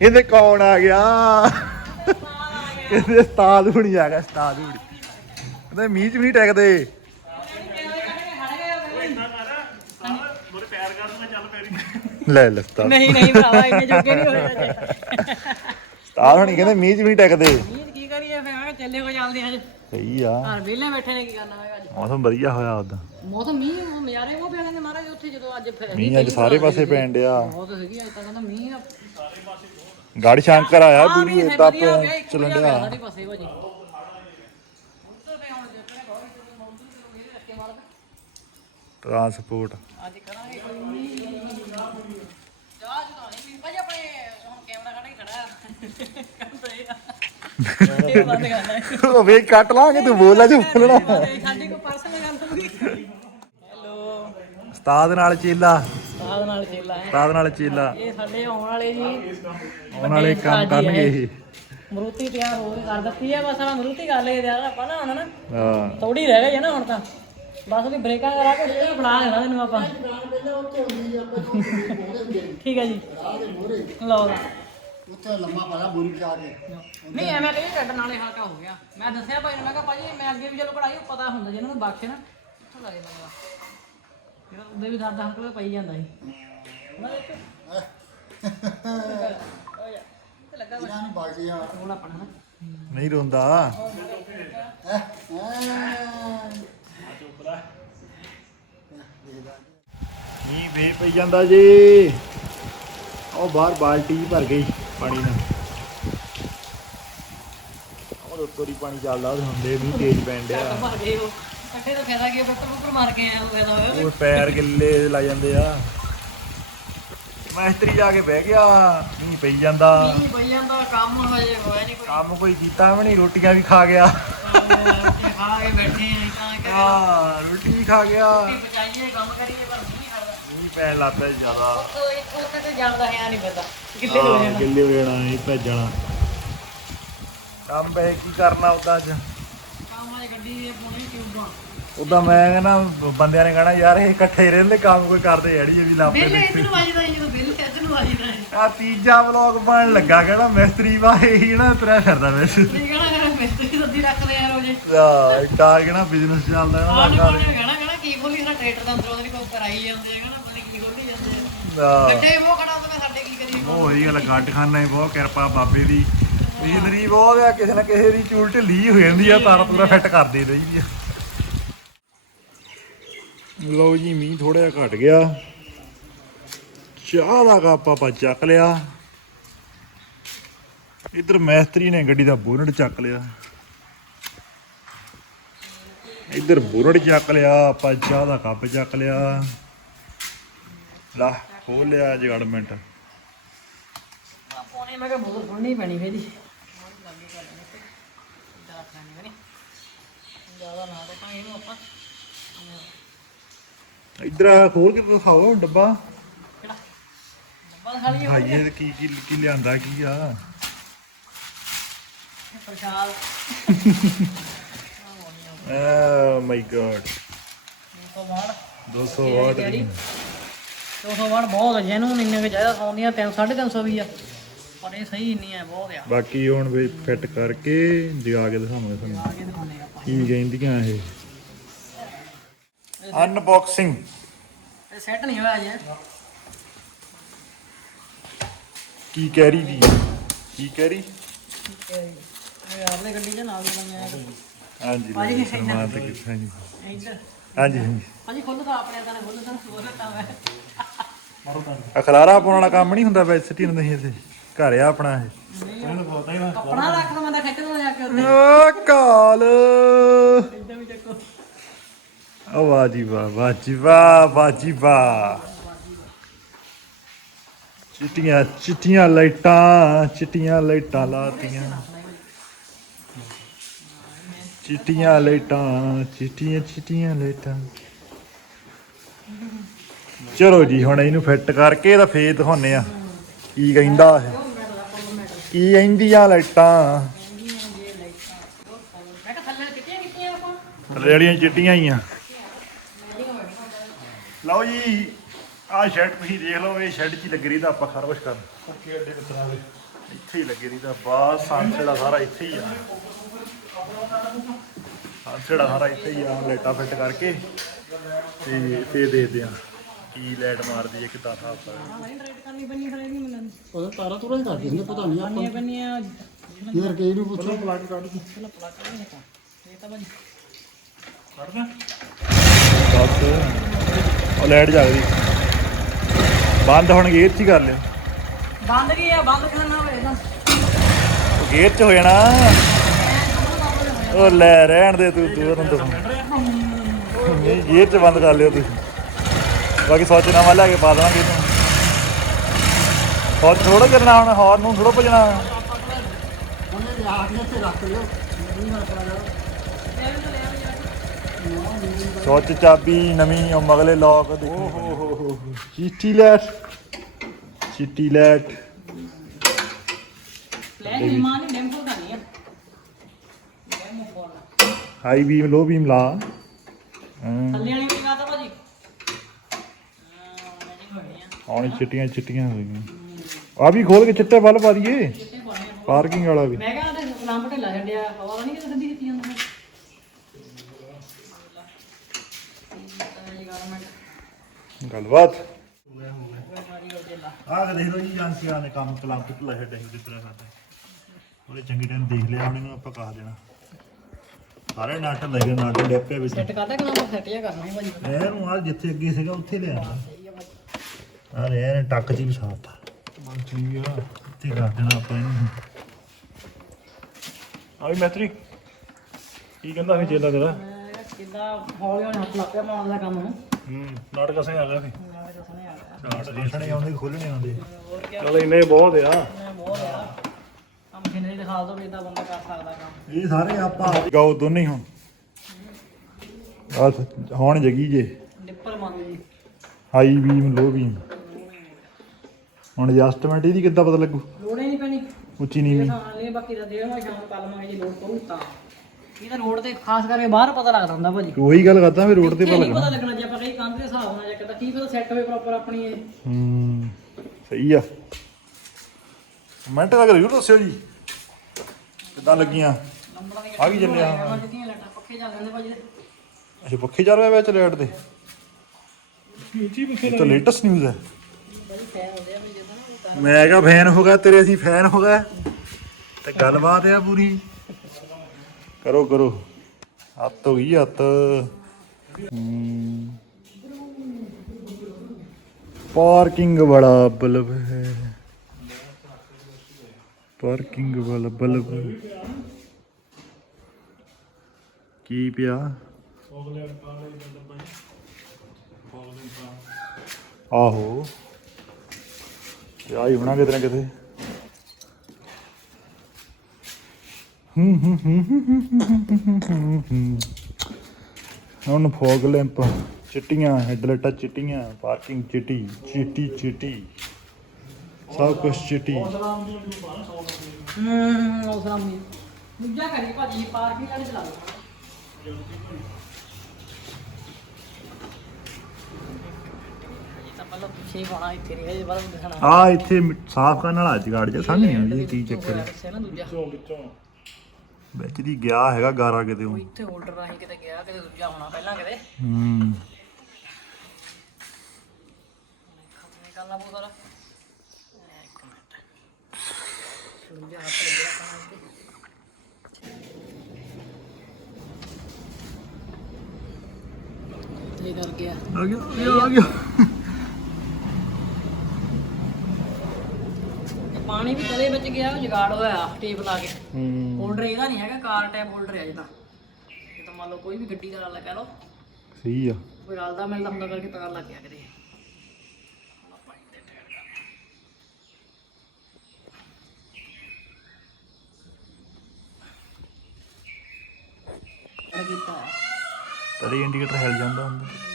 ਇਹਦੇ ਕੌਣ ਆ ਗਿਆ? ਕਹਿੰਦੇ ਉਸਤਾਦ ਹੁਣੀ ਆ ਗਿਆ ਉਸਤਾਦ ਹੁਣੀ। ਕਹਿੰਦੇ ਮੀਂਹ ਚ ਵੀ ਨਹੀਂ ਟਿਕਦੇ। ਲੈ ਲੈ ਉਸਤਾਦ। ਨਹੀਂ ਨਹੀਂ ਭਰਾਵਾ ਇੰਨੇ ਜੋਗੇ ਨਹੀਂ ਹੋਏ ਅਜੇ ਉਸਤਾਦ ਹੁਣੀ ਕਹਿੰਦੇ ਮੀਂਹ ਚ ਵੀ ਨਹੀਂ ਟਿਕਦੇ। ਮੀਂਹ ਕੀ ਕਰੀਏ ਫਿਰ ਆ ਚੱਲੇ ਕੋ ਚੱਲਦੇ ਆ ਅੱਜ ਸਹੀ ਆ। ਘਰ ਵਿਹਲੇ ਬੈਠੇ ਨੇ ਕੀ ਕਰਨਾ ਹੋਇਆ ਅੱਜ? ਮੌਸਮ ਵਧੀਆ ਹੋਇਆ ਉਦਾਂ ਮੌਸਮ ਮੀਂਹ ਉਹ ਨਜ਼ਾਰੇ ਉਹ ਪਿਆ ਕਹਿੰਦੇ ਮਹਾਰਾਜ ਉੱਥੇ ਜਦੋਂ ਅੱਜ ਫਿਰ ਮੀਂਹ ਅੱਜ ਸਾਰੇ ਪਾਸੇ ਪੈਣ ਡਿਆ। ਬਹੁਤ ਹੈਗੀ ਅੱਜ ਤਾਂ ਕਹਿੰਦਾ ਮੀਂਹ ਗਾੜੀ ਸ਼ੰਕਰ ਆਇਆ ਪੂਰੀ ਇੱਕੋ ਚੱਲਣ ਡਿਆ। ਟਰਾਂਸਪੋਰਟ। ਅੱਜ ਕਰਾਂਗੇ ਕੋਈ ਨਹੀਂ। ਜਾ ਜੁਦਾਣੀ ਵੀ ਭਾਜੀ ਆਪਣੇ ਹੁਣ ਕੈਮਰਾ ਕੱਢ ਕੇ ਖੜਾ ਆ। ਬੰਦ ਕਰਨਾ ਉਹ ਵੇਖ ਕੱਟ ਲਾਂਗੇ ਤੂੰ ਬੋਲ ਜੋ ਬੋਲਣਾ। ਸਾਡੀ ਕੋ ਪਰਸਨਲ ਗੱਲ ਹੋਊਗੀ ਹੈਲੋ। ਉਸਤਾਦ ਨਾਲ ਚੇਲਾ। ਸਾਧ ਨਾਲ ਚੇਲਾ ਹੈ। ਉਸਤਾਦ ਨਾਲ ਚੇਲਾ। ਇਹ ਸਾਡੇ ਆਉਣ ਵਾਲੇ ਜੀ ਆਉਣ ਵਾਲੇ ਕੰਮ ਕਰਨਗੇ ਇਹ। ਮਰੂਤੀ ਤਿਆਰ ਹੋ ਕੇ ਕਰ ਦਿੱਤੀ ਹੈ ਬਸ ਆ ਮਰੂਤੀ ਕਰ ਲਏ ਤਿਆਰ ਆਪਾਂ ਨਾ ਹੁਣ ਨਾ। ਹਾਂ। ਥੋੜੀ ਰਹਿ ਗਈ ਹੈ ਨਾ ਹੁਣ ਤਾਂ। ਬਸ ਵੀ ਬ੍ਰੇਕਾਂ ਕਰਾ ਕੇ ਇਹ ਬਣਾ ਲੈਣਾ ਇਹਨੂੰ ਆਪਾਂ। ਠੀਕ ਹੈ ਜੀ। ਲਓ ਦਾ ਉੱਥੇ ਲੰਮਾ ਪਾਲਾ ਬੁਰੀ ਚਾ ਕੇ ਨਹੀਂ ਐਵੇਂ ਕਹੀ ਕੱਢ ਨਾਲੇ ਹਲਕਾ ਹੋ ਗਿਆ। ਮੈਂ ਦੱਸਿਆ ਭਾਈ ਨੂੰ ਮੈਂ ਕਿਹਾ ਭਾਜੀ ਮੈਂ ਅੱਗੇ ਵੀ ਚਲੋ ਕਢਾਈ ਉਹ ਪਤਾ ਹੁੰਦਾ ਜਿਹਨਾਂ ਨੂੰ ਬਖਸ਼ੇ ਨਾ। ਉੱਥੋਂ ਲੱਗ ਜਾਂਦਾ ਜਿਹੜਾ ਉਹਦੇ ਵੀ ਦਰਦ ਹਲਕਾ ਪਈ ਜਾਂਦਾ ਸੀ। ਉਹਨਾਂ ਦੇ ਇੱਕ ਓਏ ਯਾਰ, ਤੇ ਲੱਗਾ ਵਾ। ਇਹਨਾਂ ਨੂੰ ਬਾਜੀ ਆ ਹੁਣ ਆਪਣਾ ਨਾ ਨਹੀਂ ਰੋਂਦਾ। ਮੀਂਹ ਵੇ ਪਈ ਜਾਂਦਾ ਜੀ। ਉਹ ਬਾਹਰ ਬਾਲਟੀ ਜਿਹੀ ਭਰ ਗਈ ਪਾਣੀ ਨਾਲ। ਉਹ ਉੱਤੋਂ ਦੀ ਪਾਣੀ ਚੱਲਦਾ ਹੁੰਦੇ ਵੀ ਤੇਜ਼ ਪੈਣ ਡਿਆ। ਮਰ ਗਏ ਉਹ। ਅੱਡੇ ਤਾਂ ਫਾਇਦਾ ਕੀ ਬੱਕਰ ਬੁੱਕਰ ਮਾਰ ਕੇ ਆਇਆ ਉਹ ਫਾਇਦਾ ਹੋਇਆ। ਉਹ ਪੈਰ ਗਿੱਲੇ ਲਾ ਜਾਂਦੇ ਆ। ਮੈਸਤਰੀ ਜਾ ਕੇ ਬਹਿ ਗਿਆ ਮੀਂਹ ਪਈ ਜਾਂਦਾ। ਨਹੀਂ ਪਈ ਜਾਂਦਾ ਕੰਮ ਹਜੇ ਹੋਇਆ ਨਹੀਂ ਕੋਈ। ਕੰਮ ਕੋਈ ਕੀਤਾ ਵੀ ਨਹੀਂ ਰੋਟੀਆਂ ਵੀ ਖਾ ਗਿਆ। ਤੇ ਖਾ ਕੇ ਬੈਠੇ ਆਂ ਤਾਂ ਕਿ ਆ ਰੋਟੀ ਵੀ ਖਾ ਗਿਆ। ਰੋਟੀ ਪਚਾਈਏ ਕੰਮ ਕਰੀਏ ਪਰ ਨਹੀਂ ਖੜਦਾ ਮੀਂਹ ਪੈਣ ਲੱਗ ਪਿਆ ਜ਼ਿਆਦਾ। ਉੱਥੋਂ ਤੱਕ ਜਾਂਦਾ ਹੈ ਨਹੀਂ ਪਤਾ ਕਿੱਲੇ ਹੋ ਜਾਣਾ। ਗਿੱਲੇ ਹੋ ਜਾਣਾ ਨਹੀਂ ਭੇਜਣਾ ਕੰਮ ਪੈ ਕੀ ਕਰਨਾ ਉਦਾਂ ਅੱਜ? ਉਦਾਂ ਮੈਂ ਕਹਿੰਦਾ ਬੰਦਿਆਂ ਨੇ ਕਹਿਣਾ ਯਾਰ ਇਹ ਇਕੱਠੇ ਰਹਿੰਦੇ ਕੰਮ ਕੋਈ ਕਰਦੇ ਐੜੀ ਵੀ ਲਾਪੇ ਬਿੱਲ ਇੱਧਰ ਨੂੰ ਵੱਜਦਾ ਹੀ ਜਦੋਂ ਬਿੱਲ ਇੱਧਰ ਨੂੰ ਵੱਜਦਾ ਹੈ ਆ ਤੀਜਾ ਵਲੌਗ ਬਣ ਲੱਗਾ ਕਹਿੰਦਾ ਮਿਸਤਰੀ ਵਾਹੇ ਹੀ ਨਾ ਤੁਰਿਆ ਫਿਰਦਾ ਵੈਸੇ। ਨਹੀਂ ਕਹਣਾ ਕਹਣਾ ਮਿਸਤਰੀ ਸੱਦੀ ਰੱਖਦੇ ਆ ਰੋਜੇ। ਆ ਇੱਡਾ ਕਹਿੰਦਾ ਬਿਜ਼ਨਸ ਚੱਲਦਾ ਕੋਣੇ ਕਹਣਾ ਕਹਣਾ ਕੀ ਖੋਲੀ ਸਾਡਾ ਟਰੈਕਟਰ ਦਾ ਅੰਦਰੋਂ ਦੀ ਕੋਈ ਕਰਾਈ ਜਾਂਦੇ ਆ ਕਹਣਾ ਪਤਾ ਨੀ ਕੀ ਖੋਲੀ ਜਾਂਦੇ ਆ। ਗੱਡੇ ਉਹ ਹੁੰਦਾ ਸਾਡੇ ਕੀ ਕਰੀਏ? ਉਹ ਹੀ ਗੱਲ ਗੱਡ ਖਾਨਾ ਹੀ ਬਹੁਤ ਕਿਰਪਾ ਬਾਬੇ ਦੀ। ਰੀਦਰੀ ਬਹੁਤ ਆ, ਕਿਸੇ ਨਾ ਕਿਸੇ ਦੀ ਚੂਲ ਢਿੱਲੀ ਹੋ ਜਾਂਦੀ ਆ, ਤਾਰ ਪੂਰਾ ਫਿੱਟ ਕਰਦੇ ਰਹੀ ਆ। ਲਓ ਜੀ, ਮੀਂਹ ਥੋੜਾ ਜਿਹਾ ਘਟ ਗਿਆ। ਚਾਹ ਦਾ ਕੱਪ ਆਪਾਂ ਚੱਕ ਲਿਆ। ਇਧਰ ਮੈਸਤਰੀ ਨੇ ਗੱਡੀ ਦਾ ਬੋਨਟ ਚੱਕ ਲਿਆ। ਇਧਰ ਬੋਨਟ ਚੱਕ ਲਿਆ, ਆਪਾਂ ਚਾਹ ਦਾ ਕੱਪ ਚੱਕ ਲਿਆ। ਲਾ ਖੋਲ ਲਿਆ ਜਗੜਮੈਂਟ ਪੋਣੇ, ਮੈਂ ਕਿਹਾ ਬੋਲ ਸੁਣਨੀ ਪੈਣੀ ਫੇਰੀ ਜ਼ਿਆਦਾ ਨਾ ਤਾਂ ਇਹਨੂੰ ਆਪਾਂ ਇਧਰ ਆ ਖੋਲ ਕੇ ਦਿਖਾਓ ਡੱਬਾ। ਕਿਹੜਾ? ਡੱਬਾ ਖਾਲੀ ਹੋ ਹਾਈਏ ਕੀ ਕੀ ਕੀ ਲਿਆਂਦਾ ਕੀ ਆ? ਪ੍ਰਸ਼ਾਦ। ਓ ਮਾਈ ਗॉड ਤੋਂ ਬਾਅਦ 200 ਵਾਟ ਦੀ। 200 ਵਾਟ ਬਹੁਤ ਹੈ ਜਿਹਨੂੰ ਇੰਨੇ ਕੁ ਜ਼ਿਆਦਾ ਸੌਂਦੀਆਂ 3 350 ਵੀ ਆ। ਪਰ ਇਹ ਸਹੀ ਨਹੀਂ ਹੈ ਬਹੁਤ ਆ। ਬਾਕੀ ਹੁਣ ਵੀ ਫਿੱਟ ਕਰਕੇ ਜਗਾ ਕੇ ਦਿਖਾਵਾਂਗੇ ਤੁਹਾਨੂੰ। ਆ ਕੇ ਦਿਖਾਉਂਦੇ ਆ ਆਪਾਂ। ਕੀ ਕਹਿੰਦੀਆਂ ਇਹ? ਅਨਬਾਕਸਿੰਗ ਇਹ ਸੈੱਟ ਨਹੀਂ ਹੋਇਆ ਜੇ ਕੀ ਕਹਿ ਰਹੀ ਦੀ ਕੀ ਕਹਿ ਰਹੀ? ਇਹ ਆਪਣੀ ਗੱਡੀ ਦੇ ਨਾਲ ਹਾਂਜੀ ਭਾਜੀ ਸਨਮਾਨ ਤੇ ਕਿੱਥੇ ਨਹੀਂ। ਇੱਧਰ। ਹਾਂਜੀ ਹਾਂਜੀ। ਭਾਜੀ ਖੁੱਲਦਾ ਆਪਣੇ ਤਾਂ ਖੁੱਲਦਾ ਖੁੱਲਦਾ ਮੈਂ ਅਖਲਾਰਾ ਪਾਉਣ ਵਾਲਾ ਕੰਮ ਨਹੀਂ ਹੁੰਦਾ ਵੈਸੇ ਸਿੱਟੀ ਸੀ ਇੱਥੇ। ਘਰ ਆ ਆਪਣਾ ਇਹ। ਕੱਪੜਾ ਰੱਖ ਲਵਾਂ ਤਾਂ ਖਿੱਚ ਲਵਾਂ ਜਾ ਕੇ ਉੱਤੇ। ਓ ਕਾਲ। ਇੱਦਾਂ ਵੀ ਚੱਕੋ ਓ ਵਾਹ ਜੀ ਵਾਹ ਵਾਹ ਜੀ ਵਾਹ ਵਾਹ ਜੀ ਵਾਹ। ਚਿੱਟੀਆਂ ਚਿੱਟੀਆਂ ਲਾਈਟਾਂ ਚਿੱਟੀਆਂ ਲਾਈਟਾਂ ਲਾਤੀਆਂ। ਚਿੱਟੀਆਂ ਲਾਈਟਾਂ ਚਿੱਟੀਆਂ ਚਿੱਟੀਆਂ ਲਾਈਟਾਂ। ਚਲੋ ਜੀ ਹੁਣ ਇਹਨੂੰ ਫਿੱਟ ਕਰਕੇ ਇਹਦਾ ਫੇਰ ਦਿਖਾਉਨੇ ਆ ਕੀ ਕਹਿੰਦਾ ਇਹ। ਕੀ ਕਹਿੰਦੀਆਂ ਲਾਈਟਾਂ। ਥੱਲੇ ਚਿੱਟੀਆਂ ਹੀ ਆ। ਲਓ ਜੀ ਆਹ ਸ਼ਰਟ ਤੁਸੀਂ ਦੇਖ ਲਓ ਇਹ ਸ਼ਰਟ 'ਚ ਹੀ ਲੱਗ ਰਹੀ ਤਾਂ ਆਪਾਂ ਸਾਰਾ ਕੁਝ ਕਰਨ। ਓਕੇ ਅੱਡੇ ਮਿੱਤਰਾਂ ਦੇ? ਇੱਥੇ ਹੀ ਲੱਗੀ ਦੀ ਤਾਂ ਬਾਸ ਸੰਸੜਾ ਸਾਰਾ ਇੱਥੇ ਹੀ ਆ। ਸੰਸੜਾ ਸਾਰਾ ਇੱਥੇ ਹੀ ਆ ਲਾਈਟਾਂ ਫਿੱਟ ਕਰਕੇ। ਤੇ ਫੇਰ ਦੇਖਦੇ ਆ ਕੀ ਲਾਈਟ ਮਾਰਦੀ ਹੈ ਕਿੱਦਾਂ ਸਾਫ਼ ਕਰਦੀ ਨਹੀਂ ਡਰਾਈਟ ਕਰਨੀ ਪੈਣੀ ਫਿਰ ਇਹਦੀ ਮੈਨੂੰ ਉਹ ਤਾਰਾ ਤੁਰਾ ਹੀ ਕਰ ਦਿੰਦੇ ਪਤਾ ਨਹੀਂ ਆਪਾਂ ਯਾਰ ਕਿ ਇਹਨੂੰ ਪੁੱਛੋ। ਪਲੱਗ ਕੱਢ ਦੀ ਪਹਿਲਾਂ ਪਲੱਗ ਨਹੀਂ ਨਿਕਾ ਇਹ ਤਾਂ ਭਾਜੀ ਕੱਢਦਾ ਬਸ। ਉਹ ਲਾਈਟ ਜਗਦੀ ਬੰਦ ਹੁਣ ਗੇਅਰ 'ਚ ਹੀ ਕਰ ਲਿਓ। ਬੰਦ ਕੀ ਆ? ਬੰਦ ਕਰਨਾ ਹੋਏਗਾ ਉਹ ਗੇਅਰ 'ਚ ਹੋ ਜਾਣਾ ਉਹ ਲੈ ਰਹਿਣ ਦੇ ਤੂੰ ਦੂਰ ਨੂੰ ਤੂੰ ਨਹੀਂ ਗੇਅਰ 'ਚ ਬੰਦ ਕਰ ਲਿਓ ਤੁਸੀਂ। ਬਾਕੀ ਸੋਚ ਨਵਾਂ ਲੈ ਕੇ ਪਾ ਦੇਵਾਂਗੇ ਇਹਨੂੰ। ਸੋਚ ਥੋੜਾ ਕਰਨਾ ਹੁਣ ਹੌਰ ਨੂੰ ਥੋੜਾ ਭਜਣਾ। ਉਹਨੇ ਲਿਆ ਕੇ ਰੱਖ ਲਿਓ ਸੋਚ ਚਾਬੀ ਨਵੀਂ ਉਹ ਮਗਲੇ ਲੋਕ ਦੇਖੋ ਹੋ ਹੋ ਹੋ ਚਿੱਟੀ ਲੈਟ। ਚਿੱਟੀ ਲੈਟ। ਪਲੈਨ ਨਹੀਂ ਮਾਨੀ ਡੈਂਪਲ ਦਾ ਨਹੀਂ ਆ। Demo phone high beam low beam ਲਾ। ਹਾਂ, ਥੱਲੇ ਵਾਲੀ ਵੀ ਕਹਤਾ ਭਾਜੀ ਹਾਂ ਮੈਜਿਕ ਹੋਣੀ ਆ ਹੁਣ ਚਿੱਟੀਆਂ ਚਿੱਟੀਆਂ ਹੋ ਗਈਆਂ। ਆ ਵੀ ਖੋਲ ਕੇ ਚਿੱਟੇ ਵੱਲ ਪਾ ਦਈਏ। ਪਾਰਕਿੰਗ ਵਾਲਾ ਵੀ। ਮੈਂ ਕਿਹਾ ਤੇ ਲੰਬ ਢਿੱਲਾ ਛੱਡਿਆ ਹਵਾ ਨਹੀਂ ਕਿਤੇ ਸਿੱਧੀ ਕੀਤੀ ਜਾਂਦਾ। ਗੱਲਬਾਤ। ਆਹ ਦੇਖ ਲਓ ਜੀ ਏਜੰਸੀਆਂ ਨੇ ਕੰਮ ਕਲੱਬ ਤੇ ਲੈ ਛੱਡਿਆ ਸੀ ਜਿਸ ਤਰ੍ਹਾਂ ਸਾਡਾ। ਉਹਦੇ ਚੰਗੀ ਟਾਈਮ ਦੇਖ ਲਿਆ ਹੁਣ ਇਹਨੂੰ ਆਪਾਂ ਕਹਾ ਦੇਣਾ। ਸਾਰੇ ਨਾਟਕ ਲੈ ਗਏ ਨਾਟਕ ਡੱਪੇ ਵਿੱਚ। ਸੈੱਟ ਕਰਦਾ ਕਿ ਨੰਬਰ ਸੈੱਟ ਜਿਹਾ ਕਰਨਾ ਹੈ ਭਾਜੀ। ਇਹ ਨੂੰ ਆ ਜਿੱਥੇ ਅੱਗੇ ਸੀਗਾ ਉੱਥੇ ਲਿਆ ਆ ਰੇ ਇਹਨੇ ਟੱਕ ਚ ਹੀ ਵਸਾਤਾ ਠੀਕ ਆ। ਇੱਥੇ ਕਰ ਦੇਣਾ ਆਪਾਂ ਇਹਨੂੰ। ਆ ਵੀ ਮੈਤਰੀ ਕੀ ਕਹਿੰਦਾ ਸੀ ਚੇਲਾ ਤੇਰਾ? ਕਿੱਦਾਂ ਹੌਲੀ ਹੌਲੀ ਹੱਥ ਲੱਗ ਪਿਆ ਮਾਉਣ ਦਾ ਕੰਮ ਨੂੰ। ਹੂੰ ਨਾਟਕ ਆ ਗਿਆ ਸੀ। ਆ ਗਿਆ। ਨਾਟਕ ਦੇਖਣੇ ਆਉਂਦੇ ਖੋਲਣੇ ਆਉਂਦੇ। ਹੋਰ ਕੀ ਚਲ ਇੰਨੇ ਬਹੁਤ ਆ। ਮੈਂ ਬਹੁਤ ਆ। ਕੰਮ ਮਸ਼ੀਨਰੀ ਦਿਖਾ ਦੋ ਵੀ ਇਦਾਂ ਬੰਦਾ ਕਰ ਸਕਦਾ ਕੰਮ। ਇਹ ਸਾਰੇ ਆਪਾਂ ਗਾਓ ਦੋਨੇ ਹੀ ਹੁਣ। ਬਸ ਹੁਣ ਜਗੀ ਜੇ। ਡਿੱਪਰ ਮੰਨ ਜੀ ਹਾਈ ਬੀਮ ਲੋ ਬੀਮ ਹੁਣ ਐਡਜਸਟਮੈਂਟ ਇਹਦੀ ਕਿੱਦਾਂ ਪਤਾ ਲੱਗੂ? ਲੋੜ ਹੀ ਨਹੀਂ ਪੈਣੀ। ਉੱਚੀ ਨੀਵੀਂ। ਹਾਂ ਲੈ ਬਾਕੀ ਦਾ ਦੇਵਾਂ ਸ਼ਾਮ ਨੂੰ ਕੱਲ ਮਾਂ ਜੀ ਲੋੜ ਪਊ ਤਾਂ। ਇਹ ਤਾਂ ਰੋਡ ਤੇ ਖਾਸ ਕਰਕੇ ਬਾਹਰ ਪਤਾ ਲੱਗਦਾ ਹੁੰਦਾ ਭਾਜੀ। ਉਹੀ ਗੱਲ ਕਰਦਾ ਵੀ ਰੋਡ ਤੇ ਪਤਾ ਲੱਗਣਾ। ਪਤਾ ਲੱਗਣਾ ਜੇ ਆਪਾਂ ਕਹੀ ਕੰਧ ਦੇ ਹਿਸਾਬ ਨਾਲ ਜਾਂ ਕਿਦਾਂ ਕੀ ਪਤਾ ਸੈੱਟ ਹੋਵੇ ਪ੍ਰੋਪਰ ਆਪਣੀ ਇਹ। ਹੂੰ ਸਹੀ ਆ। ਕਮੈਂਟ ਕਰਕੇ ਜ਼ਰੂਰ ਦੱਸਿਓ ਜੀ। ਕਿੱਦਾਂ ਲੱਗੀਆਂ? ਆ ਵੀ ਚੱਲਿਆ ਹਾਂ। ਪੱਖੇ ਚੱਲ ਜਾਂਦੇ ਭਾਜੀ ਦੇ। ਅੱਛਾ ਪੱਖੇ ਚੱਲ ਰਿਹਾ ਵਿੱਚ ਲਾਈਟ ਦੇ। ਇਹ ਤਾਂ ਲੇਟੈਸਟ ਨਿਊਜ਼ ਹੈ। ਭਾਜੀ ਫੈਨ ਨਾ ਉਹ ਤਾਂ ਮੈਂ ਕਿਹਾ ਫੈਨ ਹੋਗਾ ਤੇਰੇ ਅਸੀਂ ਫੈਨ ਹੋਗਾ ਤੇ ਗੱਲਬਾਤ ਆ ਪੂਰੀ ਕਰੋ ਕਰੋ ਹੱਥ ਹੋ ਗਈ ਹੱਥ पार्किंग बड़ा बल्ब है पार्किंग वाला बल्ब की पिया आहो ਤੇ ਆਈ ਹੋਣਾ ਕਿਤੇ ਨਾ ਕਿਤੇ ਹੂੰ ਹੂੰ ਹੂੰ ਹੁਣ ਫੋਗ ਲੈਂਪ ਚਿੱਟੀਆਂ ਹੈਡਲਾਈਟਾਂ ਚਿੱਟੀਆਂ ਪਾਰਕਿੰਗ ਚਿੱਟੀ ਚਿੱਟੀ ਚਿੱਟੀ ਸਭ ਕੁਝ ਚਿੱਟੀ ਹੂੰ ਉਸ ਰਾਮ ਜੀ ਦੂਜਾ ਕਰੀ ਭਾਜੀ ਪਾਰਕਿੰਗ ਵਾਲੇ ਚਲਾ ਦੋ ਮਤਲਬ ਪਿੱਛੇ ਹੀ ਪਾਉਣਾ ਇੱਥੇ ਨਹੀਂ ਇਹ ਬਾਅਦ ਵਿੱਚ ਦਿਖਾਣਾ ਆ ਇੱਥੇ ਸਾਫ਼ ਕਰਨ ਵਾਲਾ ਜਗਾੜ ਜਾ ਸਮਝ ਨਹੀਂ ਆਉਂਦੀ ਇਹ ਕੀ ਚੱਕਰ ਹੈ ਨਾ ਦੂਜਾ। ਵਿੱਚ ਦੀ ਗਿਆ ਹੈਗਾ ਗਾਰਾ ਕਿਤੇ ਉਹ। ਇੱਥੇ ਹੋਲਡਰ ਰਾਹੀਂ ਕਿਤੇ ਗਿਆ ਕਿਤੇ ਦੂਜਾ ਹੋਣਾ ਪਹਿਲਾਂ ਕਿਤੇ। ਹੂੰ। ਖਤਮ ਕਰਨਾ ਪਊ ਸਾਰਾ ਇੱਕ ਮਿੰਟ ਦੂਜਾ ਹੱਥ ਲੱਗਿਆ ਆਪਣਾ ਇੱਥੇ ਤੇ ਕਰ ਗਿਆ ਆ ਗਿਆ ਆ ਗਿਆ। ਪਾਣੀ ਵੀ ਗਲੇ ਵਿੱਚ ਗਿਆ ਉਹ ਜਗਾੜ ਹੋਇਆ ਟੇਪ ਲਾ ਕੇ। ਹੂੰ। ਹੋਲਡਰ ਇਹਦਾ ਨਹੀਂ ਹੈਗਾ ਕਾਰ ਟੈਪ ਹੋਲਡਰ ਹੈ ਜਿਹਦਾ ਇਹ ਤਾਂ ਮੰਨ ਲਓ ਕੋਈ ਵੀ ਗੱਡੀ ਦਾ ਰਲ ਕਹਿ ਲਓ। ਸਹੀ ਆ। ਕੋਈ ਰਲਦਾ ਮਿਲਦਾ ਹੁੰਦਾ ਕਰਕੇ ਪਤਾ ਲੱਗ ਗਿਆ ਇਹ ਕੀਤਾ। ਤੇਰੇ ਇੰਡੀਕੇਟਰ ਹਿਲ ਜਾਂਦਾ ਹੁੰਦਾ।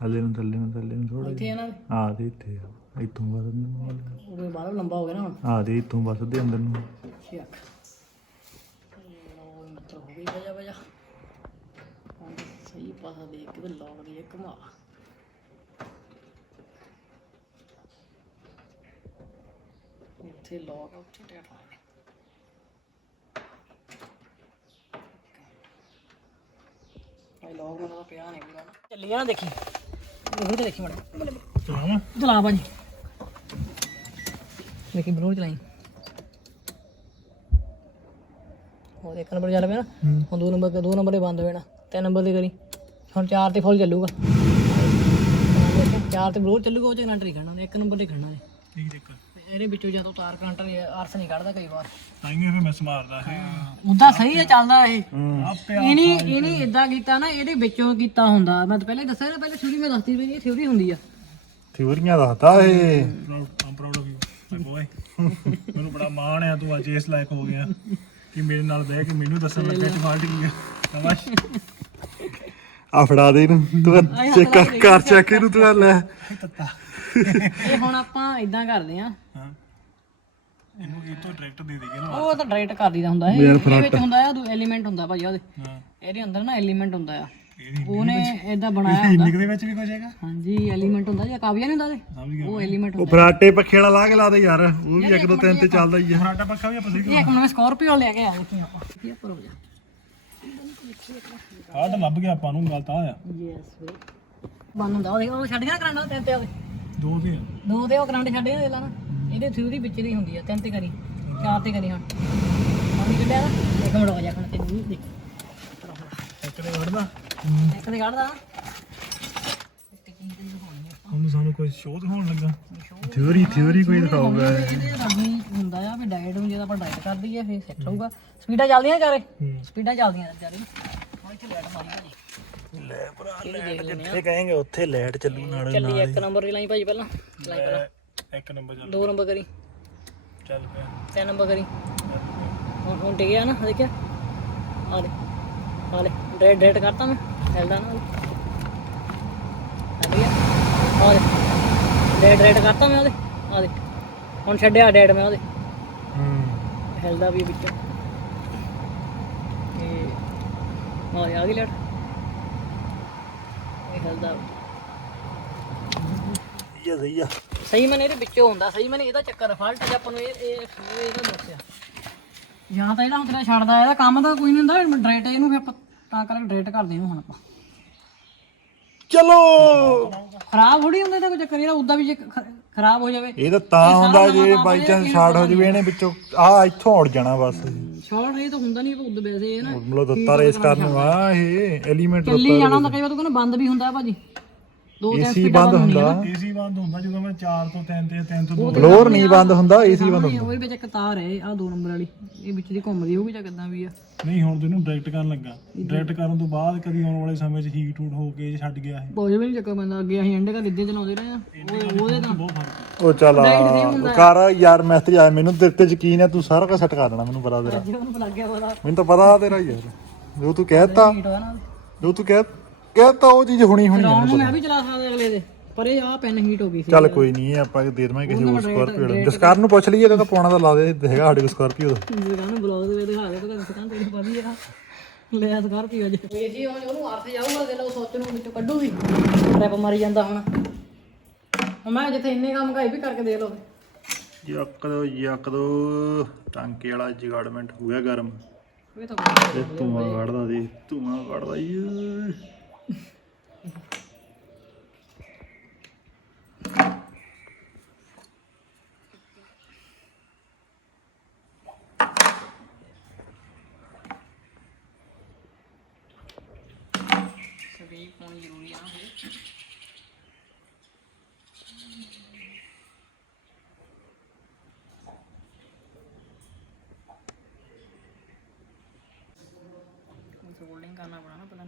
ਥੱਲੇ ਨੂੰ ਥੱਲੇ ਨੂੰ ਥੱਲੇ ਨੂੰ ਥੋੜਾ ਇੱਥੇ ਆ ਨਾ। ਆ ਦੇ ਇੱਥੇ ਆ। ਇੱਥੋਂ ਵੱਧ ਨੂੰ ਉਹਦੇ ਬਾਅਦ ਲੰਬਾ ਹੋ ਗਿਆ ਨਾ ਹੁਣ। ਆ ਦੇ ਇੱਥੋਂ ਵੱਧਦੇ ਅੰਦਰ ਨੂੰ। ਸ਼ੱਕ ਲੋ ਮਤਲਬ ਹੋ ਗਈ ਵਜਾ ਵਜਾ। ਹੁਣ ਸਹੀ ਪਾਸਾ ਦੇਖ ਕੇ ਤੇ ਲੋਕ ਦੀ ਘੁਮਾ। ਜਿੱਥੇ ਲੋਕ ਉੱਥੇ ਟੈਟ ਭਾਈ ਲੋਕ ਮੈਨੂੰ ਤਾਂ ਪਿਆ ਨਹੀਂ ਪੂਰਾ। ਚੱਲੀ ਜਾ ਨਾ ਦੇਖੀ। ਬਰੂਰ ਤੇ ਦੇਖੀ ਮੜਾ ਚਲਾਵਾਂ? ਚਲਾ ਭਾਜੀ ਦੇਖੀ ਬਰੂਰ ਚਲਾਈ। ਉਹ ਇੱਕ ਨੰਬਰ ਚੱਲ ਪਿਆ ਨਾ। ਹੁਣ ਦੋ ਨੰਬਰ ਦੋ ਨੰਬਰ ਦੇ ਬੰਦ ਹੋਏ ਨਾ। ਤਿੰਨ ਨੰਬਰ ਦੇ ਕਰੀ। ਹੁਣ ਚਾਰ ਤੇ ਫੁੱਲ ਚੱਲੂਗਾ। ਚਾਰ ਤੇ ਬਰੂਰ ਚੱਲੂਗਾ ਉਹ ਚ ਕਰੰਟ ਨਹੀਂ ਖੜਨਾ ਇੱਕ ਨੰਬਰ ਤੇ ਖੜਨਾ। ਇਹਦੇ ਵਿੱਚੋਂ ਜਦੋਂ ਤਾਰ ਕਰੰਟ ਅਰਸ ਨਹੀਂ ਕੱਢਦਾ ਕਈ ਵਾਰ। ਤਾਈਏ ਫੇ ਮਿਸ ਮਾਰਦਾ ਹੈ ਉਦਾਂ ਸਹੀ ਹੈ ਚੱਲਦਾ ਇਹ। ਇਹਨੇ ਇਹਨੇ ਇਦਾਂ ਕੀਤਾ ਨਾ ਇਹਦੇ ਵਿੱਚੋਂ ਕੀਤਾ ਹੁੰਦਾ। ਮੈਂ ਤਾਂ ਪਹਿਲਾਂ ਦੱਸਿਆ ਨਾ ਪਹਿਲਾਂ ਥਿਊਰੀ ਮੈਂ ਦੱਸਦੀ ਪਈ ਇਹ ਥਿਊਰੀ ਹੁੰਦੀ ਆ। ਥਿਉਰੀਆਂ ਦੱਸਦਾ ਇਹ। ਆਮ ਪ੍ਰਾਊਡ ਆਫ ਯੂ ਬੋਏ ਮੈਨੂੰ ਬੜਾ ਮਾਣ ਆ ਤੂੰ ਅੱਜ ਇਸ ਲਾਇਕ ਹੋ ਗਿਆ। ਕਿ ਮੇਰੇ ਨਾਲ ਬਹਿ ਕੇ ਮੈਨੂੰ ਦੱਸਣ ਲੱਗਾ ਕਿ ਫਾਲਟ ਕੀ ਆ। ਨਵਾਸ਼ ਆ ਫੜਾ ਦੇ ਇਹਨੂੰ। ਤੂੰ ਚੈੱਕ ਕਰ ਕਰ ਚੈੱਕ ਇਹਨੂੰ ਤੂੰ ਲੈ। ਇਹ ਹੁਣ ਆਪਾਂ ਇਦਾਂ ਕਰਦੇ ਆ ਹਾਂ। ਇਹਨੂੰ ਇਹ ਤੋਂ ਡਾਇਰੈਕਟ ਦੇ ਦੇਗੇ ਨਾ ਉਹ ਤਾਂ ਡਾਇਰੈਕਟ ਕਰ ਦੀਦਾ ਹੁੰਦਾ ਇਹ। ਇਹਦੇ ਵਿੱਚ ਹੁੰਦਾ ਆ ਦੋ ਐਲੀਮੈਂਟ ਹੁੰਦਾ ਭਾਜੀ ਉਹਦੇ। ਹਾਂ। ਇਹਦੇ ਅੰਦਰ ਨਾ ਐਲੀਮੈਂਟ ਹੁੰਦਾ ਆ। ਇਹਦੀ ਉਹਨੇ ਇਦਾਂ ਬਣਾਇਆ ਹੁੰਦਾ। ਇੰਨਿਕ ਦੇ ਵਿੱਚ ਵੀ ਕੁਝ ਹੈਗਾ? ਹਾਂਜੀ ਐਲੀਮੈਂਟ ਹੁੰਦਾ ਜਾਂ ਕਾਵਿਆ ਨਹੀਂ ਹੁੰਦਾ ਇਹਦੇ ਸਮਝ ਗਿਆ ਉਹ ਐਲੀਮੈਂਟ ਉਹ ਹੁੰਦਾ। ਫਰਾਟੇ ਪੱਖੇ ਵਾਲਾ ਲਾ ਕੇ ਲਾ ਦੇ ਯਾਰ। ਉਹ ਵੀ ਇੱਕ ਦੋ ਤਿੰਨ ਤੇ ਚੱਲਦਾ ਹੀ ਆ। ਫਰਾਟਾ ਪੱਖਾ ਵੀ ਆਪਾਂ ਸਹੀ ਇਹ ਇੱਕ ਮੈਂ ਸਕਾਰਪੀਓ ਲੈ ਕੇ ਆਇਆ ਦੇਖੀ ਆਪਾਂ। ਕੀ ਪਰ ਹੋ ਜਾ ਆਹ ਤਾਂ ਲੱਭ ਗਿਆ ਆਪਾਂ ਨੂੰ ਗੱਲ ਤਾਂ ਆ। ਯੈਸ ਵੇ ਬੰਦ ਹੁੰਦਾ ਉਹ ਉਹ ਛੱਡ ਗਿਆ ਉਹ ਤਿੰਨ ਤੇ ਆਵੇ ਦੋ ਆ। ਦੋ ਤੇ ਉਹ ਕਰੰਟ ਛੱਡ ਦੇਖ ਲਾ ਨਾ ਇਹਦੇ ਥਿਊਰੀ ਵਿੱਚ ਦੀ ਹੁੰਦੀ ਆ ਤਿੰਨ ਤੇ ਕਰੀ ਚਾਰ ਤੇ ਕਰੀ ਹੁਣ। ਪਾਣੀ ਕੱਢਿਆ ਨਾ ਇੱਕ ਮਿੰਟ ਹੋ ਜਾ ਖਣ ਤੇ ਨਹੀਂ ਦੇਖ। ਇੱਕ ਨੇ ਵੜਦਾ ਇੱਕ ਤੇ ਕੱਢਦਾ। ਹੁਣ ਸਾਨੂੰ ਕੋਈ ਸ਼ੋਅ ਹੋਣ ਲੱਗਾ? ਥਿਉਰੀ ਥਿਉਰੀ ਕੋਈ ਦਿਖਾਊਗਾ ਇਹਦੇ ਰਾਹੀਂ ਹੁੰਦਾ ਆ ਵੀ ਡਾਇਟ ਨੂੰ ਜਦੋਂ ਆਪਾਂ ਡਾਇਟ ਕਰ ਦਈਏ ਫਿਰ ਸੈੱਟ ਹੋਊਗਾ। ਸਪੀਡਾਂ ਚੱਲਦੀਆਂ ਚਾਰੇ ਸਪੀਡਾਂ ਚੱਲਦੀਆਂ ਚਾਰੇ ਹੁਣ ਇੱਥੇ ਲੈਟ ਮਾਰੀ ਲੈ ਭਰਾ ਇਹ ਦੇਖ ਲੈਨੇ ਆ। ਜਿੱਥੇ ਕਹੇਗੇ ਉੱਥੇ ਲਾਈਟ ਚੱਲੂ ਨਾਲ ਚੱਲੀ ਇੱਕ ਨੰਬਰ ਦੀ ਲਾਈ ਭਾਜੀ ਪਹਿਲਾਂ। ਲਾਈ ਪਹਿਲਾਂ। ਇੱਕ ਨੰਬਰ ਚੱਲ ਦੋ ਨੰਬਰ ਕਰੀ। ਚੱਲ ਪਿਆ। ਤਿੰਨ ਨੰਬਰ ਕਰੀ। ਹੁਣ ਹੁਣ ਟਿਕਿਆ ਨਾ ਦੇਖਿਆ? ਆ ਦੇ ਆ ਲੈ ਡਰੇਟ ਡਰੇਟ ਕਰਤਾ ਮੈਂ। ਚੱਲਦਾ ਨਾ ਆ ਗਿਆ। ਆ ਕਰਤਾ ਮੈਂ ਉਹਦੇ। ਆ ਦੇ। ਹੁਣ ਛੱਡਿਆ ਡੈਡ ਮੈਂ ਉਹਦੇ। ਹੂੰ। ਹਿਲਦਾ ਵੀ ਵਿੱਚ। ਤੇ ਆ ਆ ਗਈ ਲੈਟ ਇਹ ਹਿਲਦਾ ਸਹੀ ਆ ਸਹੀ ਆ। ਸਹੀ ਮਨ ਇਹਦੇ ਵਿੱਚੋਂ ਹੁੰਦਾ ਸਹੀ ਮਨ ਇਹਦਾ ਚੱਕਰ ਫਾਲਟ ਜਾਂ ਆਪਾਂ ਨੂੰ ਇਹ ਇਹ ਇਹਦਾ ਦੱਸਿਆ। ਜਾਂ ਤਾਂ ਜਿਹੜਾ ਹੁਣ ਤੇਰਾ ਛੱਡਦਾ ਇਹਦਾ ਕੰਮ ਤਾਂ ਕੋਈ ਨਹੀਂ ਹੁੰਦਾ ਡਾਇਰੈਕਟ ਇਹਨੂੰ ਫਿਰ ਆਪਾਂ ਤਾਂ ਕਰਕੇ ਡਾਇਰੈਕਟ ਕਰਦੇ ਇਹਨੂੰ ਹੁਣ ਆਪਾਂ। ਚਲੋ। ਖਰਾਬ ਥੋੜੀ ਹੁੰਦਾ ਇਹਦਾ ਕੋਈ ਚੱਕਰ ਇਹਦਾ ਉਦਾਂ ਵੀ ਜੇ ਖਰਾਬ ਹੋ ਜਾਵੇ। ਇਹ ਤਾਂ ਤਾਂ ਹੁੰਦਾ ਜੇ ਬਾਈ ਚਾਂਸ ਸ਼ਾਰਟ ਹੋ ਜਵੇ ਇਹਨੇ ਵਿੱਚੋਂ। ਆ ਇੱਥੋਂ ਉੜ ਜਾਣਾ ਬਸ। ਸ਼ਾਰਟ ਇਹ ਤਾਂ ਹੁੰਦਾ ਨਹੀਂ ਉਦ ਵੈਸੇ ਇਹ ਨਾ। ਮਤਲਬ ਦਿੱਤਾ ਰੇਸ ਕਰਨ ਨੂੰ ਆ ਇਹ ਐਲੀਮੈਂਟ ਚੱਲੀ ਜਾਣਾ ਹੁੰਦਾ ਕਈ ਵਾਰ ਤੂੰ ਕਹਿੰਦਾ ਬੰਦ ਵੀ ਹੁੰਦਾ ਭਾਜੀ। ਦੋ ਤਿੰਨ ਏਸੀ ਸਪੀਡਾਂ ਬੰਦ ਹੁੰਦਾ। ਏਸੀ ਬੰਦ ਹੁੰਦਾ ਜਦੋਂ ਮੈਂ 4 ਤੋਂ 3 ਤੇ 3 ਤੋਂ 2 ਬਲੋਰ ਨਹੀਂ ਬੰਦ ਹੁੰਦਾ ਏਸੀ ਬੰਦ ਹੁੰਦਾ। ਉਹ ਵਿੱਚ ਇੱਕ ਤਾਰ ਹੈ ਆ ਦੋ ਨੰਬਰ ਵਾਲੀ। ਇਹ ਵਿੱਚ ਦੀ ਘੁੰਮਦੀ ਹੋਊਗੀ ਜਾਂ ਕਿੱਦਾਂ ਵੀ ਆ। ਨਹੀਂ ਹੁਣ ਤੈਨੂੰ ਡਾਇਰੈਕਟ ਕਰਨ ਲੱਗਾ। ਡਾਇਰੈਕਟ ਕਰਨ ਤੋਂ ਬਾਅਦ ਕਦੀ ਆਉਣ ਵਾਲੇ ਸਮੇਂ 'ਚ ਹੀਟ ਹੂਟ ਹੋ ਕੇ ਛੱਡ ਗਿਆ ਇਹ। ਪੌਜ ਵੀ ਨਹੀਂ ਚੱਕਰ ਪੈਂਦਾ ਅੱਗੇ ਅਸੀਂ ਐਂਡ ਕਰ ਦਿੱਦੇ ਚਲਾਉਂਦੇ ਰਹੇ ਆ। ਉਹ ਬਹੁਤ ਫ਼ਰਕ ਉਹ ਚੱਲ ਕਰ ਯਾਰ ਮੈਸਤਰੀ ਆ ਮੈਨੂੰ ਤੇਰੇ ਤੇ ਯਕੀਨ ਹੈ ਤੂੰ ਸਾਰਾ ਕੁਝ ਸੈੱਟ ਕਰ ਦੇਣਾ ਮੈਨੂੰ ਪਤਾ ਤੇਰਾ। ਜੇ ਉਹਨੂੰ ਮੈਨੂੰ ਤਾਂ ਪਤਾ ਤੇਰਾ ਯਾਰ। ਜੋ ਤੂੰ ਕਹਿਤਾ ਹੀਟ ਹੋਇਆ ਨਾ ਜੋ ਤੂੰ ਕਹਿ ਕਹਿਤਾ ਉਹ ਚੀਜ਼ ਹੁਣੀ ਹੁਣੀ ਨੂੰ ਮੈਂ ਵੀ ਚਲਾ ਸਕਦਾ ਅਗਲੇ ਦੇ ਪਰ ਇਹ ਆ ਪੈਨ ਹੀਟ ਹੋ ਗਈ ਸੀ ਚੱਲ ਕੋਈ ਨਹੀਂ ਆਪਾਂ ਦੇ ਦੇਵਾਂਗੇ ਕਿਸੇ ਹੋਰ ਸਕਾਰਪੀਓ ਨੂੰ। ਜਸਕਾਰ ਨੂੰ ਪੁੱਛ ਲਈਏ ਤਾਂ ਪਾਉਣਾ ਤਾਂ ਲਾ ਦੇ ਹੈਗਾ ਸਾਡੇ ਕੋਲ ਸਕਾਰਪੀਓ ਦਾ। ਦੁਕਾਨ ਨੂੰ ਬਲੌਗ ਦੇ ਵਿੱਚ ਦਿਖਾ ਦੇ ਤਾਂ ਦੁਕਾਨ ਤੇਰੀ ਵਧੀਆ ਲੈ ਸਕਾਰਪੀਓ ਜੇ ਇਹ ਜੀ ਉਹਨੂੰ ਅਰਥ ਜਾਊਗਾ ਦੇ ਲਓ ਸੋਚ ਨੂੰ ਵਿੱਚੋਂ ਕੱਢੂਗੀ। ਰੈਪ ਮਾਰੀ ਜਾਂਦਾ ਹੁਣ। ਹੁਣ ਮੈਂ ਜਿੱਥੇ ਇੰਨੇ ਕੰਮ ਕਾਈ ਵੀ ਕਰਕੇ ਦੇ ਲਓ ਯੱਕ ਦੋ ਯੱਕ ਦੋ। ਟਾਂਕੇ ਵਾਲਾ ਜਗਾੜਮੈਂਟ ਹੋ ਗਿਆ ਗਰਮ। ਇਹ ਤਾਂ ਤੇ ਧੂਆਂ ਕੱਢਦਾ ਦੇ ਧੂਆਂ ਕੱਢਦਾ ਈ ਸਭੀ ਪਾਉਣੀ ਜ਼ਰੂਰੀ ਆ ਫਿਰ ਹੋਲਡਿੰਗ ਕਰਨਾ ਪੜਾ ਨਾ ਪਹਿਲਾਂ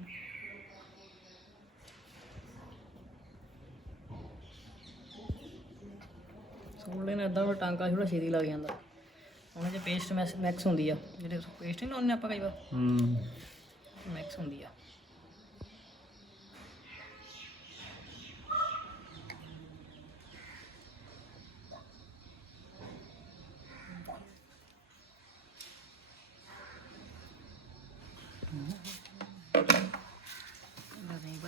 ਹੋਲਡਿੰਗ ਇਦਾਂ ਉਹ ਟਾਂਕਾ ਥੋੜਾ ਛੇਤੀ ਲੱਗ ਜਾਂਦਾ। ਉਹਨਾਂ ਚ ਪੇਸਟ ਮੈਕਸ ਹੁੰਦੀ ਆ। ਜਿਹੜੇ ਪੇਸਟ ਨਹੀਂ ਲਾਉਂਦੇ ਆਪਾਂ ਕਈ ਵਾਰ। ਹੂੰ। ਮੈਕਸ ਹੁੰਦੀ ਆ।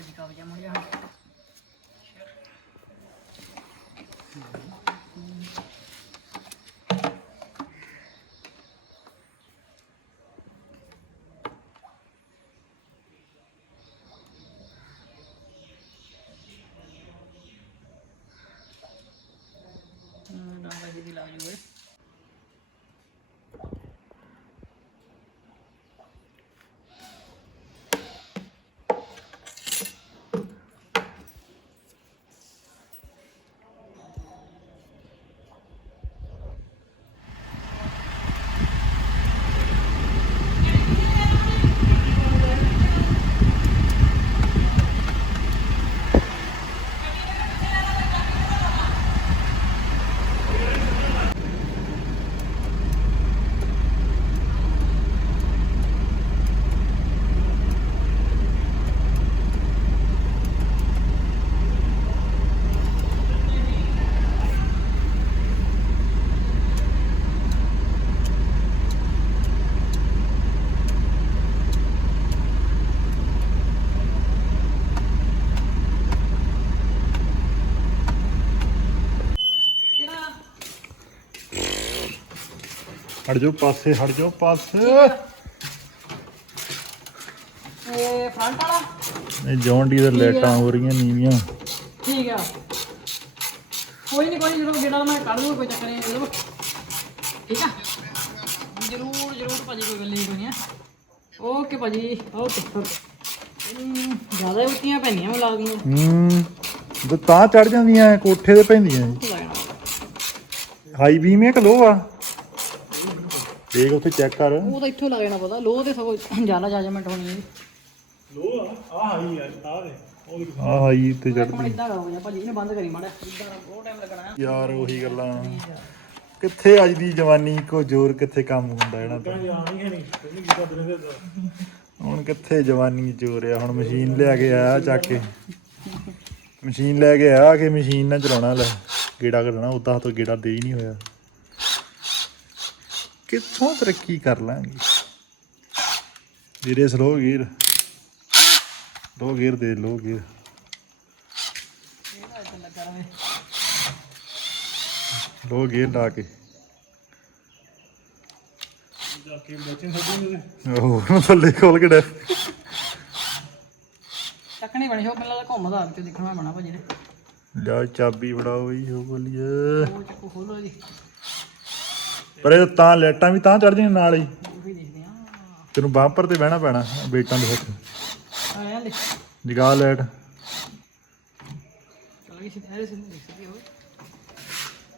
아버지가 어제 모양. Ang ganda din lang yun. ਹਟ ਜਾਓ ਪਾਸੇ ਹਟ ਜਾਓ ਪਾਸੇ। ਇਹ ਫਰੰਟ ਵਾਲਾ? ਇਹ ਜੌਨ ਲਾਈਟਾਂ ਹੋ ਰਹੀਆਂ ਨੀਵੀਆਂ। ਠੀਕ ਆ। ਕੋਈ ਨਹੀਂ ਕੋਈ ਨੀ, ਜਦੋਂ ਮੈਂ ਕੱਢ ਦੂੰ ਕੋਈ ਚੱਕਰ ਨਹੀਂ ਚਲੋ ਠੀਕ ਆ। ਜਰੂਰ ਜਰੂਰ ਭਾਜੀ ਕੋਈ ਗੱਲ ਨਹੀਂ ਕੋਈ ਓਕੇ ਭਾਜੀ ਓਕੇ ਹਮ, ਜ਼ਿਆਦਾ ਹੀ ਉੱਚੀਆਂ ਪੈਣੀਆਂ ਮੈਨੂੰ ਲੱਗਦੀਆਂ। ਹੂੰ ਤੇ ਤਾਂ ਚੜ ਜਾਂਦੀਆਂ ਕੋਠੇ ਤੇ ਪੈਂਦੀਆਂ। ਹਾਈ ਬੀਮ ਹੈ ਕਿ ਲੋ ਆ? ਦੇਖ ਉੱਥੇ ਚੈੱਕ ਕਰ। ਉਹ ਤਾਂ ਇੱਥੋਂ ਲੱਗ ਜਾਣਾ ਪਤਾ। ਲੋ ਤੇ ਸਗੋਂ ਜ਼ਿਆਦਾ ਜਜਮੈਂਟ ਹੋਣੀ ਹੈ। ਲੋ ਆ ਆ ਹਾਈ ਆ ਆ ਦੇ ਉਹ ਦੇਖ। ਆ ਹਾਈ ਤੇ ਹੁਣ ਚੜਦੀ ਇਦਾਂ ਕਰੋ ਜਾਂ ਭਾਜੀ ਇਹਨੇ ਬੰਦ ਕਰੀ ਮਾੜਾ। ਇਦਾਂ ਬਹੁਤ ਟਾਈਮ ਲੱਗਣਾ ਆ ਯਾਰ ਉਹੀ ਗੱਲਾਂ। ਕਿੱਥੇ ਅੱਜ ਦੀ ਜਵਾਨੀ ਕੋ ਜ਼ੋਰ ਕਿੱਥੇ ਕੰਮ ਹੁੰਦਾ ਇਹਨਾਂ ਤੋਂ। ਜਾਣੀ ਹੈ ਨਹੀਂ ਕੋਈ ਕੀਤਾ ਦਿਨੇ ਦੇ ਹੁਣ ਕਿੱਥੇ ਜਵਾਨੀ ਜ਼ੋਰ ਆ ਹੁਣ ਮਸ਼ੀਨ ਲਿਆ ਕੇ ਆਇਆ ਚੱਕ ਕੇ। ਮਸ਼ੀਨ ਲੈ ਕੇ ਆਇਆ ਕਿ ਮਸ਼ੀਨ ਨਾਲ ਚਲਾਉਣਾ ਲੈ। ਗੇੜਾ ਕਰਨਾ ਉਦਾਂ ਤੋਂ ਗੇੜਾ ਦੇ ਹੀ ਨਹੀਂ ਹੋਇਆ। ਕਿੱਥੋਂ ਤਰੱਕੀ ਕਰ ਲਾਂਗੇ? ਵੀਰੇ ਸਲੋ ਗੀਰ ਲੋ ਗੀਰ ਦੇ ਲੋ ਗੀਰ ਲੱਗਾ ਲੋ ਗੀਰ ਲਾ ਕੇ। ਜਾ ਕੇ ਬੱਚੇ ਨੇ ਉਹ ਥੱਲੇ ਖੋਲ ਕੇ ਡੈ ਚੱਕਣੀ ਬਣੀ ਹੋ ਪਹਿਲਾਂ ਤਾਂ ਘੁੰਮਦਾ ਤੇ ਦੇਖਣਾ ਬਣਾ ਭਾਜੀ ਨੇ। ਲਿਆ ਚਾਬੀ ਫੜਾਓ ਬਈ ਹੋ ਬੋਲੀਏ। ਉਹ ਚੱਕੋ ਖੋਲੋ ਜੀ। ਪਰ ਇਹ ਤਾਂ ਲਾਈਟਾਂ ਵੀ ਤਾਂ ਚੜ ਜਾਣ ਨਾਲ ਹੀ। ਉਹ ਦੇਖਦੇ ਆ ਤੈਨੂੰ ਬੰਪਰ ਤੇ ਬਹਿਣਾ ਪੈਣਾ ਬੇਟਾਂ ਦੇ ਹੱਥ। ਆਇਆ ਲੈ ਜਗਾ ਲਾਈਟ। ਚਲ ਸਿੱਧੀ ਦੇਖ ਸਕੀ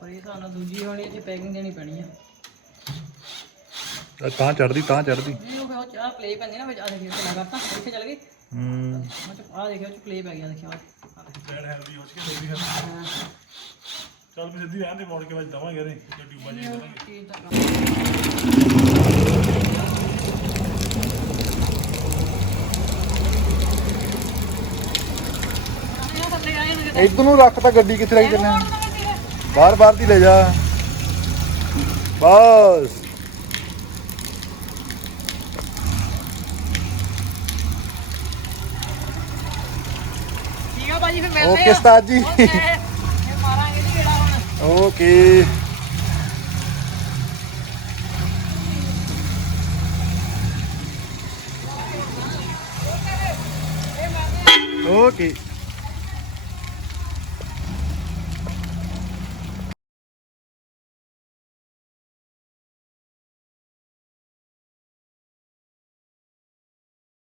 ਪਰ ਇਹ ਤਾਂ ਦੂਜੀ ਵਾਲੀ ਤੇ ਪੈਕਿੰਗ ਦੇਣੀ ਪੈਣੀ ਆ। ਇਹ ਤਾਂ ਚੜਦੀ ਤਾਂ ਚੜਦੀ ਇਹ ਉਹ ਫਿਰ ਚਾਹ ਪਲੇ ਪੈਂਦੀ ਨਾ ਵਿੱਚ ਆ ਦੇਖਿਓ ਕਿੰਨਾ ਕਰਤਾ। ਇੱਥੇ ਚੱਲ ਗਈ। ਹੂੰ। ਮੈਂ ਆ ਦੇਖਿਓ ਚ ਪਲੇ ਪੈ ਗਿਆ ਦੇਖਿਓ। ਆਹ ਚੱਲ ਵੀ ਸਿੱਧੀ ਰਹਿਣ ਦੇ ਮੋੜ ਕੇ ਵਿੱਚ ਦਵਾਂਗੇ ਇਹਦੇ ਜੇ ਟਿਊਬਾਂ ਜੀ ਕਰਾਂਗੇ। ਇਧਰ ਨੂੰ ਰੱਖ ਤਾਂ ਗੱਡੀ ਕਿੱਥੇ ਲੈ ਕੇ ਚੱਲੇ ਬਾਹਰ ਬਾਹਰ ਦੀ ਲੈ ਜਾ। ਬਸ। ਠੀਕ ਆ ਭਾਜੀ ਫਿਰ ਮਿਲਦੇ ਓਕੇ ਆ। ਉਸਤਾਦ ਜੀ। ਓਕੇ। ਜੀ ਕਿਹੜਾ ਹੁਣ ਓਕੇ